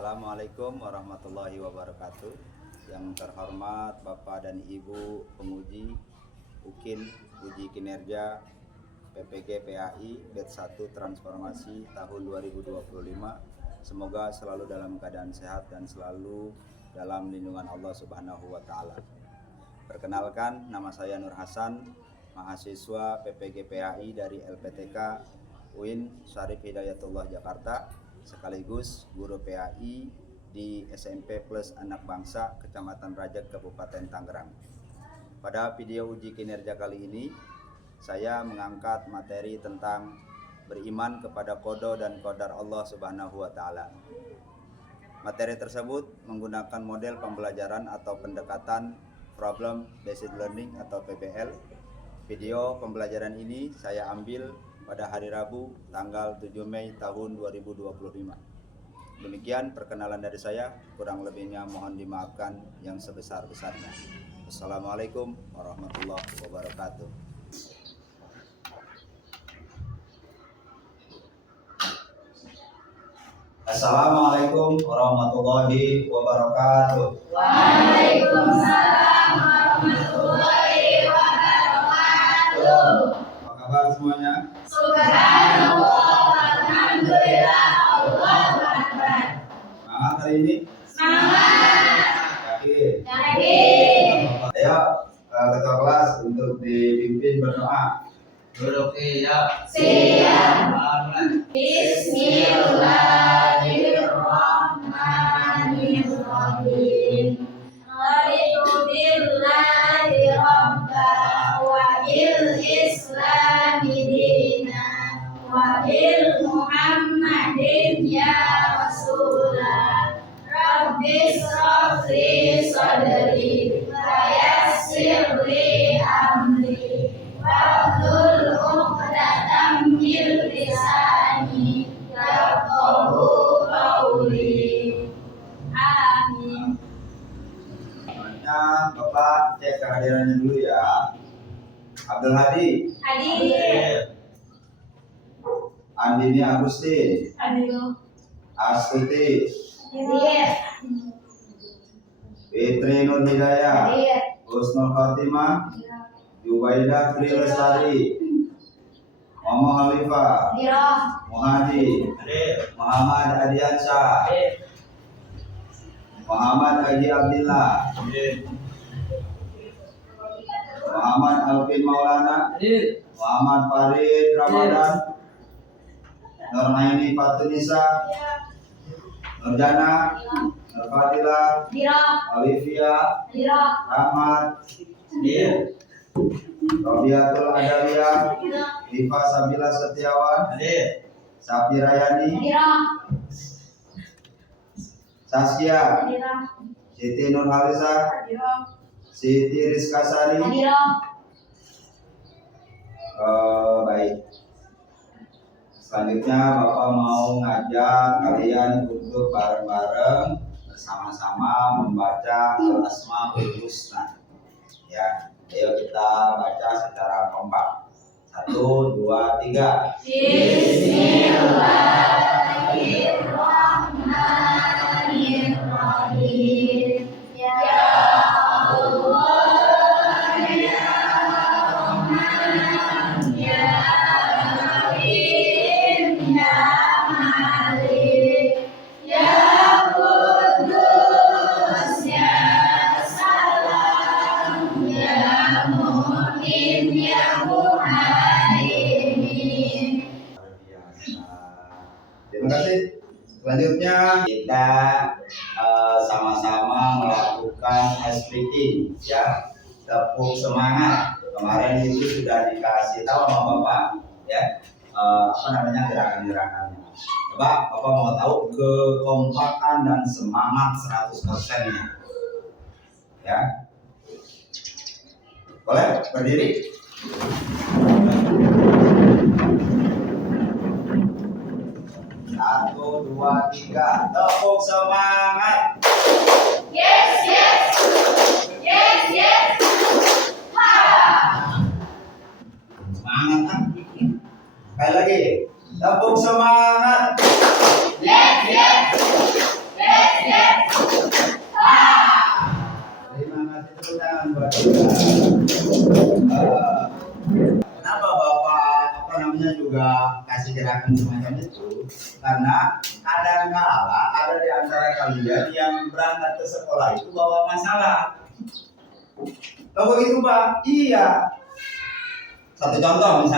Assalamualaikum warahmatullahi wabarakatuh. Yang terhormat Bapak dan Ibu penguji UKIN Uji Kinerja PPG PAI Batch 1 Transformasi tahun 2025. Semoga selalu dalam keadaan sehat dan selalu dalam lindungan Allah Subhanahu wa taala. Perkenalkan, nama saya Nur Hasan, mahasiswa PPG PAI dari LPTK UIN Syarif Hidayatullah Jakarta, sekaligus guru PAI di SMP Plus Anak Bangsa Kecamatan Rajak Kabupaten Tangerang. Pada video uji kinerja kali ini, saya mengangkat materi tentang beriman kepada qada dan qadar Allah Subhanahu wa taala. Materi tersebut menggunakan model pembelajaran atau pendekatan Problem Based Learning atau PBL. Video pembelajaran ini saya ambil pada hari Rabu tanggal 7 Mei tahun 2025. Demikian perkenalan dari saya, kurang lebihnya mohon dimaafkan yang sebesar-besarnya. Assalamualaikum warahmatullahi wabarakatuh. Assalamualaikum warahmatullahi wabarakatuh. Waalaikumsalam warahmatullahi wabarakatuh. Apa kabar semuanya? Subhanallah, alhamdulillah, Allahu akbar. Semangat hari ini? Semangat. Yakin? Yakin. Ayo ketua kelas untuk dipimpin berdoa. Duduk ya. Siap. Mulai. Bismillahirrahmanirrahim. Raditu billahi rabba wa bil islami dina wa bil muhammadin ya rasulah. Rabbi shrah li sadri wa yassir li amri wahlul 'uqdatam min lisani yafqahu qawli. Amin. Selanjutnya Bapak cek kehadirannya dulu ya. Abdul Hadi, Hadir. Andini Agustin, Hadir. Astuti, Hadir. Fitri Nur Hidayah, Hadir. Husnul Khotimah, Jubaidah Tri Lestari, Momo Halifah, Hadir. Muhadi, Hadir. Muhammad Adiansyah, Muhammad Haji Abdillah, Hadir. Muhammad Alvin Maulana, Hadir. Muhammad Farid Ramadan, Nurnaini Fatunisa, Nurjana, Nurfadila, Hadir. Olivia, Hadir. Rahmat, Hadir. Robiatul Adawiyah, Hadir. Diva Sabila Setiawan, Hadir. Sapirayani, Hadir. Saskia, Hadir. Siti Nurhalisa, Hadir. Siti Rizkasari. Hadir. Baik. Selanjutnya Bapak mau ngajak kalian untuk bareng-bareng bersama-sama membaca Al-Asmaul Husna. Ya, ayo kita baca secara kompak. 1, 2, 3. Bismillahirrahmanirrahim. Ya Allah, ya Rahman, ya Rahim, ya Malik, ya Qudus, ya Salam, ya Mu'min, ya Muhaimin. Terima kasih. Selanjutnya kita sama-sama melakukan ice breaking ya, tepuk semangat. Kemarin itu sudah dikasih tahu sama Bapak ya, gerakan-gerakannya. Coba Bapak mau tahu kekompakan dan semangat 100%-nya ya. Boleh berdiri? 1, 2, 3, tepuk semangat. Yes, yes. Yes, yes. Ha. Semangat kan? Sekali lagi, tepuk semangat. Yes, yes. Yes, gerakan semacam itu karena kadang-kala ada di antara kalian yang berangkat ke sekolah itu bawa masalah. Kalau begitu Pak, iya. Satu contoh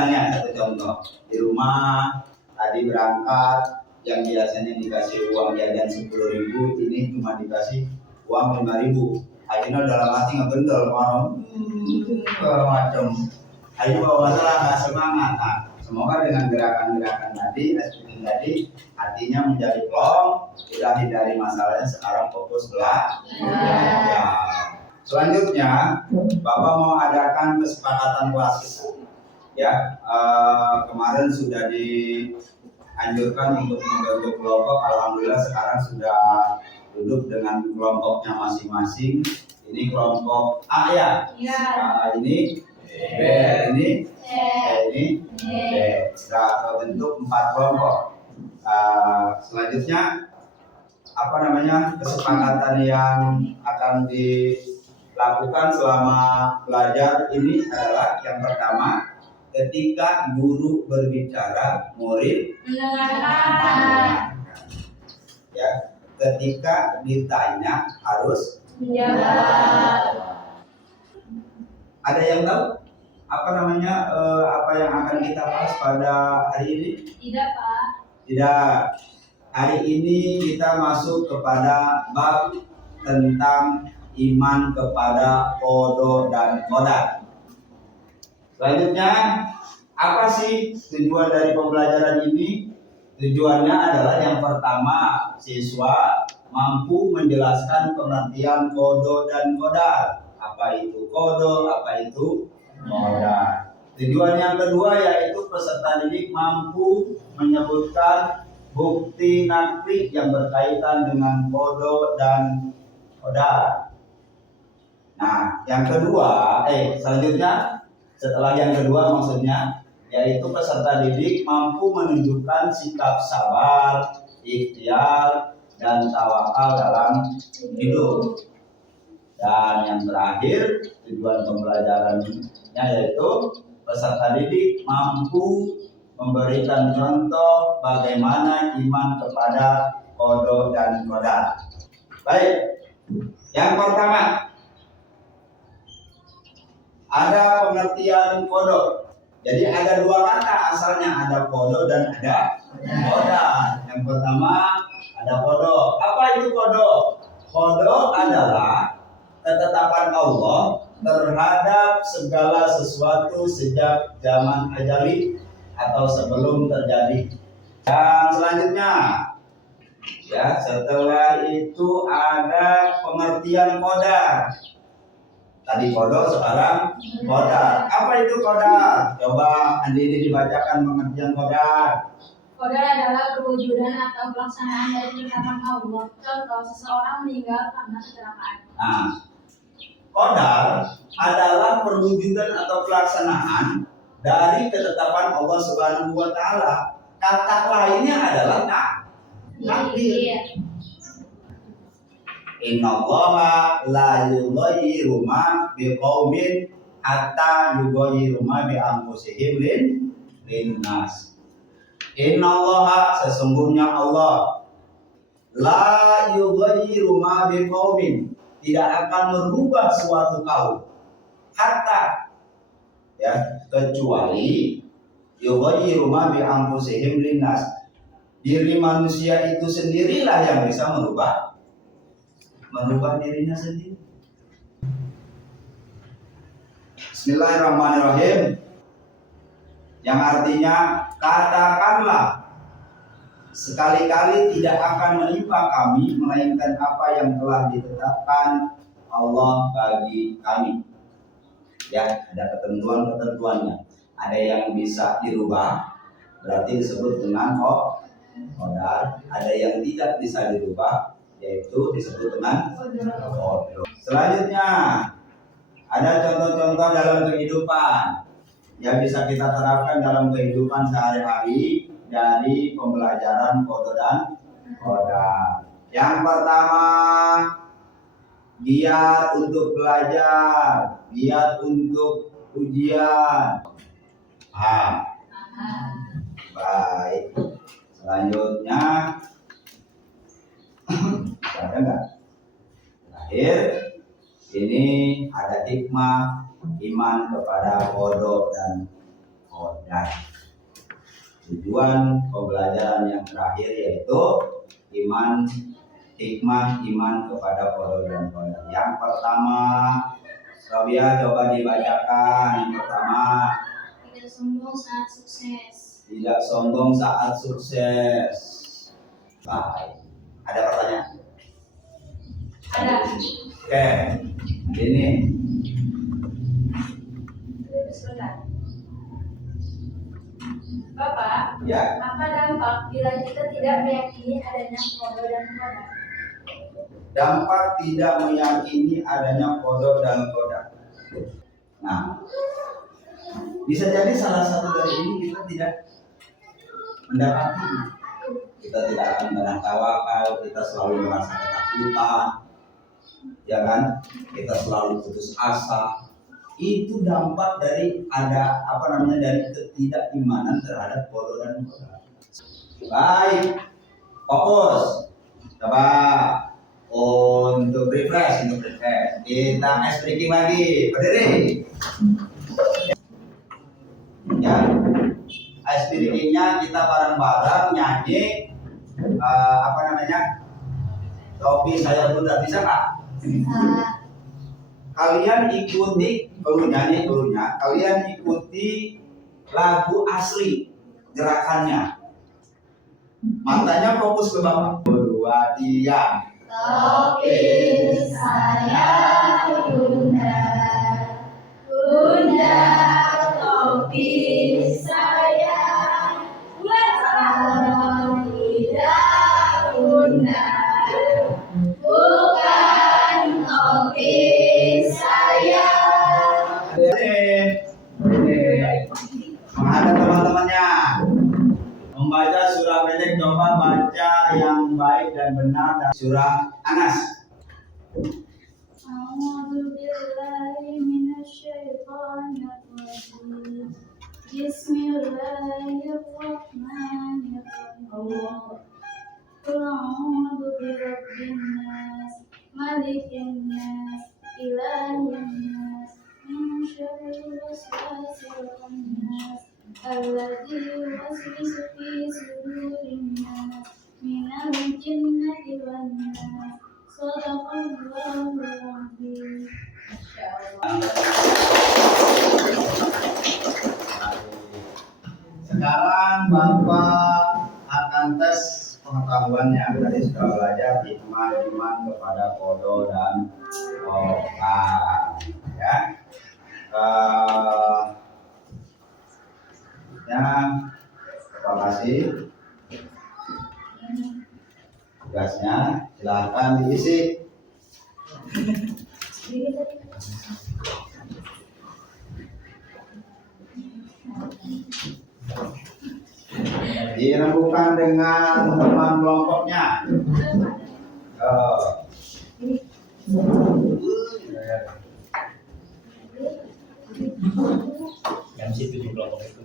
di rumah tadi berangkat yang biasanya dikasih uang jajan 10.000 ini cuma dikasih uang 5.000. Akhirnya dalam hati ngebentel orang macam. Akhirnya bawa masalah nggak semangat. Nah, semoga dengan gerakan-gerakan tadi, hatinya menjadi plong, sudah hindari masalahnya, sekarang fokus belajar. Selanjutnya, Bapak mau adakan kesepakatan kelas kita. Ya, kemarin sudah dianjurkan untuk membentuk kelompok. Alhamdulillah sekarang sudah duduk dengan kelompoknya masing-masing. Ini kelompok A ya. Ini B, ini C, ini D. Sudah terbentuk 4 kelompok. Selanjutnya kesepakatan yang akan dilakukan selama belajar ini adalah yang pertama, ketika guru berbicara, murid mendengarkan. Ya, ketika ditanya harus menjawab. Ada yang tahu apa yang akan kita bahas pada hari ini? Tidak, Pak. Tidak. Hari ini kita masuk kepada bab tentang iman kepada qada dan qadar. Selanjutnya, apa sih tujuan dari pembelajaran ini? Tujuannya adalah yang pertama, siswa mampu menjelaskan pengertian qada dan qadar. Apa itu qada, apa itu qadar. Tujuan yang kedua yaitu peserta didik mampu menyebutkan bukti nakli yang berkaitan dengan qada dan qadar. Nah, yang kedua, selanjutnya setelah yang kedua maksudnya yaitu peserta didik mampu menunjukkan sikap sabar, ikhtiar, dan tawakal dalam hidup. Dan yang terakhir, tujuan pembelajarannya yaitu peserta didik mampu memberikan contoh bagaimana iman kepada qada dan qadar. Baik, yang pertama ada pengertian qada. Jadi ada 2 kata asalnya, ada qada dan ada qadar. Yang pertama ada qada. Apa itu qada? Qada adalah ketetapan Allah terhadap segala sesuatu sejak zaman ajali atau sebelum terjadi. Dan selanjutnya, ya setelah itu ada pengertian qadar. Tadi qada, sekarang qadar. Apa itu qadar? Coba Andi ini dibacakan pengertian qadar. Qadar adalah perwujudan atau pelaksanaan dari ketetapan Allah. Contoh, seseorang meninggal karena kecelakaan. Nah, qadar adalah perwujudan atau pelaksanaan dari ketetapan Allah Subhanahu wa taala. Kata lainnya adalah takdir. Innallaha la yughayyiru ma biqaumin hatta yughayyiru ma bi anfusihim linnas. Innallaha, sesungguhnya Allah, la yughayyiru ma biqaumin, tidak akan merubah suatu kaum, hatta, ya, kecuali yughayyiru ma bi anfusihim linnas, diri manusia itu sendirilah yang bisa merubah dirinya sendiri. Bismillahirrahmanirrahim. Yang artinya, katakanlah, sekali-kali tidak akan menimpa kami melainkan apa yang telah ditetapkan Allah bagi kami. Ya, ada ketentuan-ketentuannya. Ada yang bisa dirubah, berarti disebut dengan qadar. Ada yang tidak bisa dirubah, yaitu disebut dengan qadar. Selanjutnya, ada contoh-contoh dalam kehidupan yang bisa kita terapkan dalam kehidupan sehari-hari dari pembelajaran qada dan qadar. Yang pertama, giat untuk belajar, giat untuk ujian. Baik. Selanjutnya ada nggak? Terakhir, ini ada hikmah iman kepada kodok dan qadar. Tujuan pembelajaran yang terakhir yaitu hikmah iman kepada kodok dan qadar. Yang pertama, Rabia coba dibacakan. Yang pertama, Tidak sombong saat sukses. tidak sombong saat sukses. Baik. Ada pertanyaan? Ada. Oke. Ini Sebentar. Bapak, ya. apa dampak bila kita tidak meyakini adanya kodok dan qadar? Dampak tidak meyakini adanya kodok dan qadar. Nah, bisa jadi salah satu dari ini kita tidak mendapati. Kita tidak akan pernah tawakal, kita selalu merasa ketakutan, ya kan? Kita selalu putus asa. Itu dampak dari dari ketidakimanan terhadap kodok dan qadar. Baik, fokus. Coba untuk refresh. Kita ice breaking lagi. Berdiri. Ya, ice breakingnya kita bareng-bareng nyanyi topi saya Buddha, bisa nggak? Kalian ikuti gurunya, kalian ikuti lagu asli gerakannya. Matanya fokus ke bawah. 2, 3. Topi saya Bunda, Bunda topi saya. Kalau tidak Bunda, bukan topi saya. Menghadap teman-temannya. Membaca surah pendek, coba baca yang baik dan benar dari surah Anas. A'udzu billahi minasyaitonir rajim. Bismillahirrahmanirrahim. Qul a'udzu birabbin nas, malikin nas, ilahin nas, min syarril waswasil khannas, alladzi yuwaswisu fi sudurin nas, minal jinnati wan nas. Shadaqallahul azim. Sekarang Bapak akan tes pengetahuannya. Tadi sudah belajar hikmah iman kepada kodok dan qadar. Ya. Terima kasih. Tugasnya silahkan diisi. Dirembukan dengan teman kelompoknya. Yang situ di kelompok itu.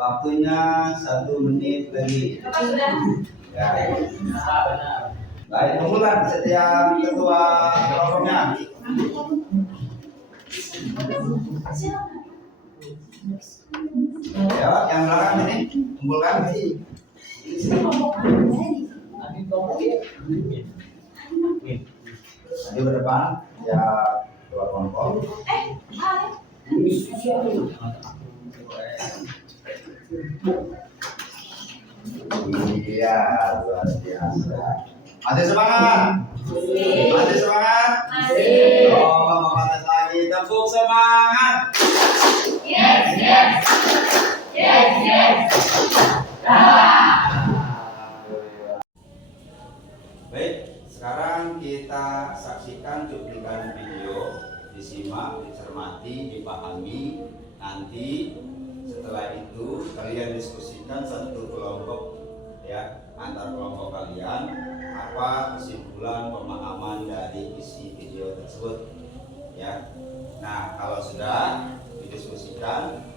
Waktunya 1 menit lagi. Bapak sudah? Ya. Baik, pemula setiap ketua kelompoknya. Ya, yang belakang ini kumpulkan. Nanti ke depan ya ketua kelompok. Iya, luar biasa. Masih semangat? Masih semangat? Masih. Oh, panas lagi. Tepuk semangat. Yes, yes. Yes, yes. Baik, sekarang kita saksikan cuplikan video, disimak, dicermati, dipahami. Nanti setelah itu kalian diskusikan satu kelompok ya antar kelompok kalian apa kesimpulan pemahaman dari isi video tersebut ya. Nah, kalau sudah didiskusikan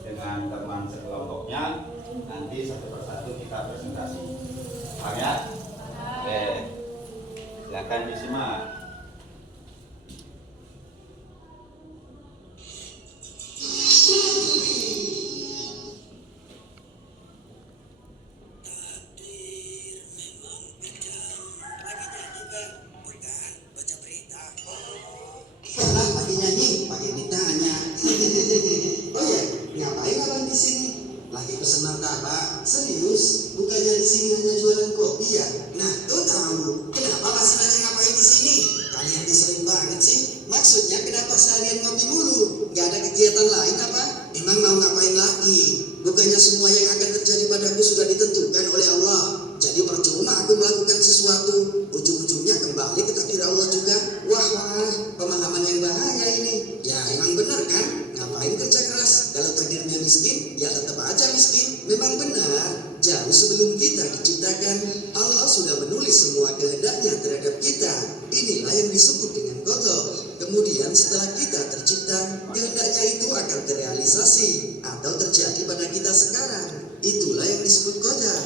dengan teman sekelompoknya, nanti satu persatu kita presentasi. Paham ya? Oke, silakan disimak. Pernah lagi nyanyi pakai ditanya. Oh ya, ngapain abang di sini? Lagi pesen martabak. Serius? Bukannya di sini hanya jualan kopi ya? Nah, tuh tahu. Kenapa masih nanya ngapain di sini? Kalian ini sering banget sih. Maksudnya kenapa seharian ngopi mulu? Gak ada kegiatan lain apa? Emang mau ngapain lagi? Bukannya semua yang akan terjadi padaku sudah ditentukan oleh Allah. Jadi percuma aku melakukan sesuatu. Ujung-ujungnya kembali ke takdir Allah juga. Wah, pemahaman yang bahaya ini. Ya emang benar kan? Ngapain kerja keras? Kalau takdirnya miskin, ya tetap aja miskin. Memang benar. Jauh sebelum kita diciptakan, Allah sudah menulis semua kehendaknya terhadap kita. Inilah yang disebut dengan qada. Kemudian setelah kita tercipta, kehendaknya itu akan terrealisasi atau terjadi pada kita sekarang. Itulah yang disebut qada.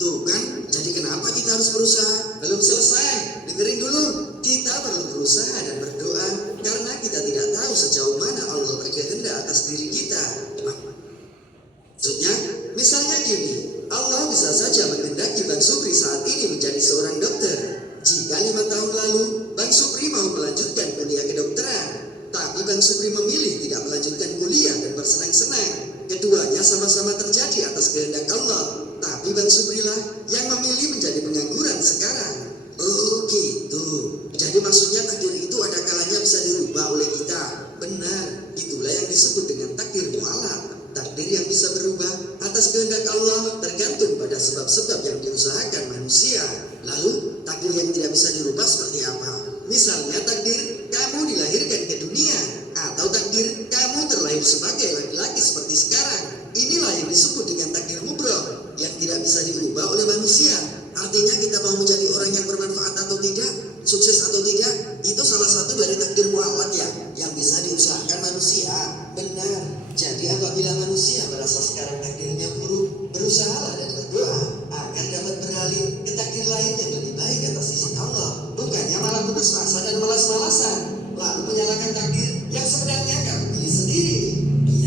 Tuh kan, jadi kenapa kita harus berusaha? Belum selesai, dengerin dulu. Kita perlu berusaha dan berdoa karena kita tidak tahu sejauh mana Allah berkehendak atas diri kita. Maksudnya, misalnya gini, Allah bisa saja menghendaki Bang Supri saat ini menjadi seorang dokter. Jika 5 tahun lalu, Bang Supri mau melanjutkan kuliah kedokteran, tapi Bang Supri memilih tidak melanjutkan kuliah dan bersenang-senang. Keduanya sama-sama terjadi atas kehendak Allah. Tapi Bang Subrilah yang memilih menjadi pengangguran sekarang. Oh gitu. Jadi maksudnya takdir itu ada kalanya bisa dirubah oleh kita. Benar, itulah yang disebut dengan takdir mu'alaq. Takdir yang bisa berubah atas kehendak Allah tergantung pada sebab-sebab yang diusahakan manusia. Lalu takdir yang tidak bisa dirubah seperti apa? Misalnya takdir kamu dilahirkan ke dunia, atau takdir kamu terlahir sebagai laki-laki seperti sekarang. Inilah yang disebut dengan takdir mubrom yang tidak bisa dirubah oleh manusia. Artinya kita mau menjadi orang yang bermanfaat atau tidak, sukses atau tidak, itu salah satu dari takdir mu'alaq ya, yang bisa diusahakan manusia. Benar. Jadi apabila manusia merasa sekarang takdirnya buruk, berusahalah dan berdoa agar dapat beralih ke takdir lain yang lebih baik atas izin Allah. Bukannya malah putus asa dan malas-malasan, lalu menyalahkan takdir yang sebenarnya kamu pilih sendiri.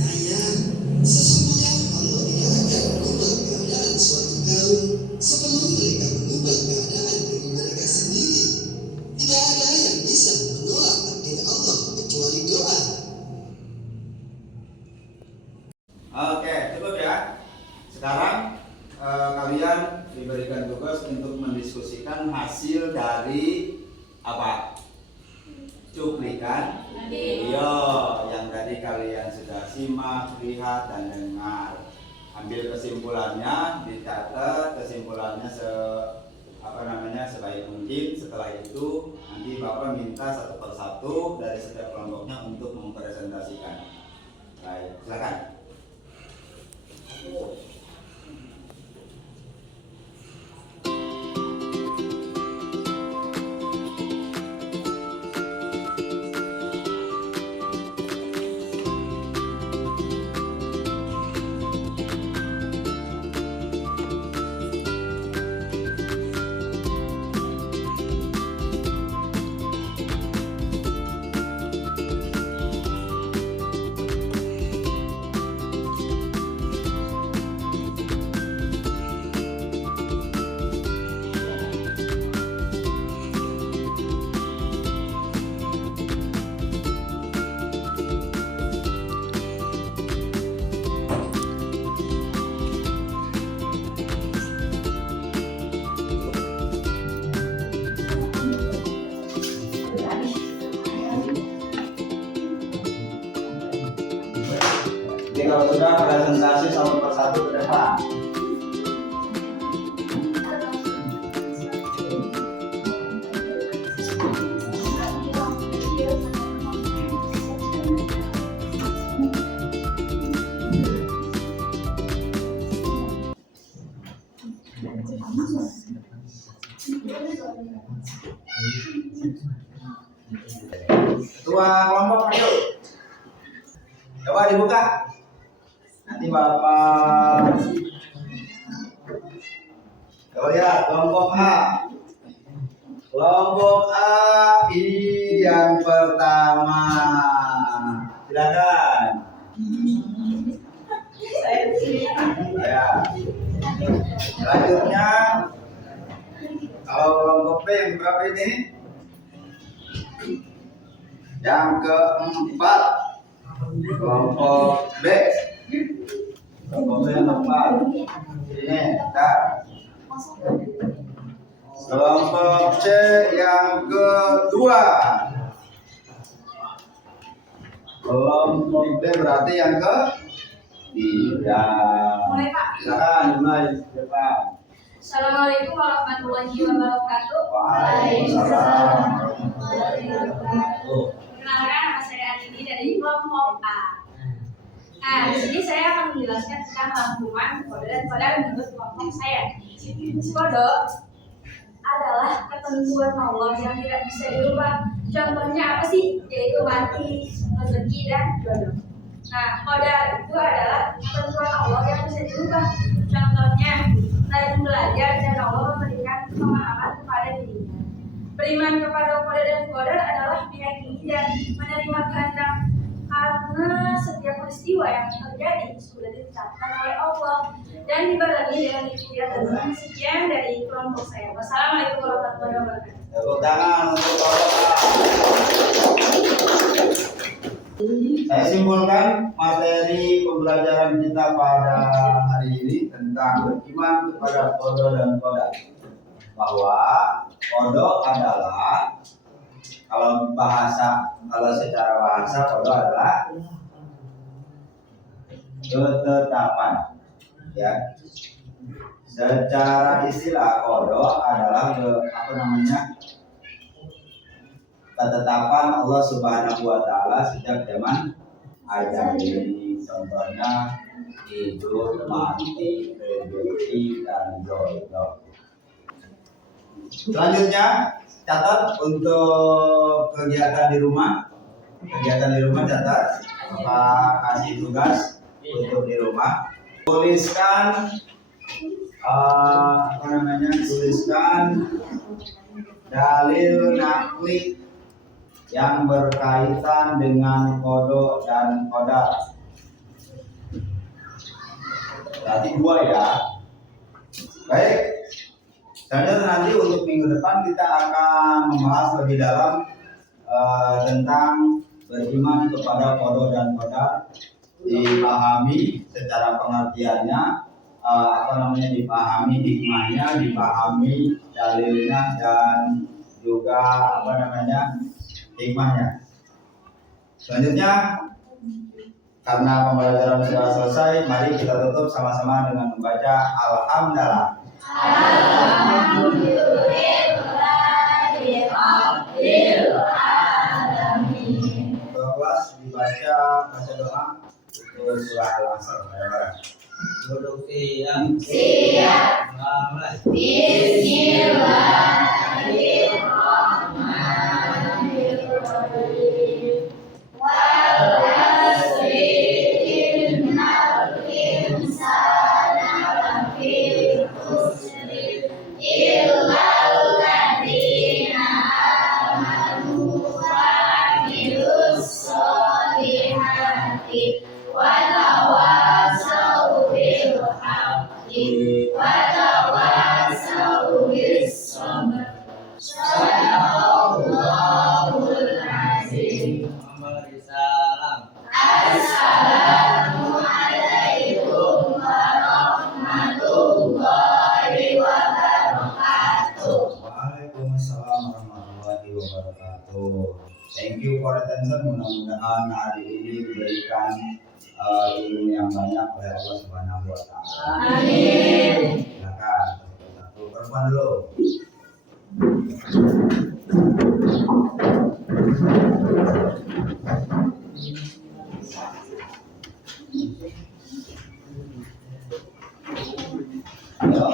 Iya, sesungguhnya Allah tidak akan mengubah keadaan suatu kaum sebelum mereka mengubah keadaan diri mereka sendiri. Tidak ada yang bisa menolak takdir Allah kecuali doa. Oke, cukup ya. Sekarang kalian diberikan tugas untuk mendiskusikan hasil dari apa? Cuplikan video yang tadi kalian sudah simak, lihat, dan dengar. Ambil kesimpulannya, dicatat kesimpulannya sebaik mungkin. Setelah itu nanti Bapak minta satu persatu dari setiap kelompoknya untuk mempresentasikan. Baik, silakan. Jadi kalau sudah presentasi satu persatu ke depan. Ketua kelompok ayo. Coba dibuka. Nanti Bapak. Coba lihat kelompok A. Kelompok A yang pertama. Silakan. Ya. Selanjutnya kalau kelompok B yang berapa ini? Yang keempat. Kelompok B. Kelompok B yang keempat. Ini, dah. Kelompok C yang kedua. Kelompok D berarti yang ketiga. Mulai, Pak. Silakan mulai, Pak. Assalamualaikum warahmatullahi wabarakatuh. Waalaikumsalam. Perkenalkan, nama saya Adini dari kelompok A. Nah, di sini saya akan menjelaskan tentang rangkuman kode dan kode menurut kelompok saya. Kode adalah ketentuan Allah yang tidak bisa dirubah. Contohnya apa sih? Yaitu mati, rezeki, dan jodoh. Nah, kode itu adalah ketentuan Allah yang bisa dirubah. Contohnya, rajin belajar dan Allah memberikan pemahaman kepada dirinya. Beriman kepada kode dan kode adalah meyakini dan menerima kehendak, karena setiap peristiwa yang terjadi sudah ditetapkan oleh Allah dan dibarengi dengan ikhtiar dan sekian dari kelompok saya. Wassalamualaikum warahmatullahi wabarakatuh. Tepuk tangan untuk kelompok A. Saya simpulkan materi pembelajaran kita pada hari ini tentang beriman kepada kode dan kode. Bahwa kode adalah kalau secara bahasa kode adalah ketetapan, ya. Secara istilah kode adalah ketetapan Allah Subhanahu wa taala sejak zaman Adam. Ini contohnya hidup, mati, rezeki, dan jodoh. Selanjutnya catat untuk kegiatan di rumah. Kegiatan di rumah catat. Bapak kasih tugas untuk di rumah. Tuliskan tuliskan dalil nakli yang berkaitan dengan kode dan kodar. Berarti 2 ya. Baik. Selanjutnya nanti untuk minggu depan kita akan membahas lebih dalam tentang beriman kepada kode dan kodar, dipahami secara pengertiannya, dipahami hikmahnya, dipahami dalilnya, dan juga hikmahnya. Selanjutnya, karena pembelajaran sudah selesai, mari kita tutup sama-sama dengan membaca Alhamdulillah. Kelas dibaca doa untuk surah Al-Asr. Duduk siap. Mulai. Memberi salam. Waalaikumsalam warahmatullahi wabarakatuh. Thank you for attention. Mudah-mudahan hari ini diberikan ilmu yang banyak oleh Allah Subhanahu wa taala. Amin. Silakan satu perempuan dulu. Ayo.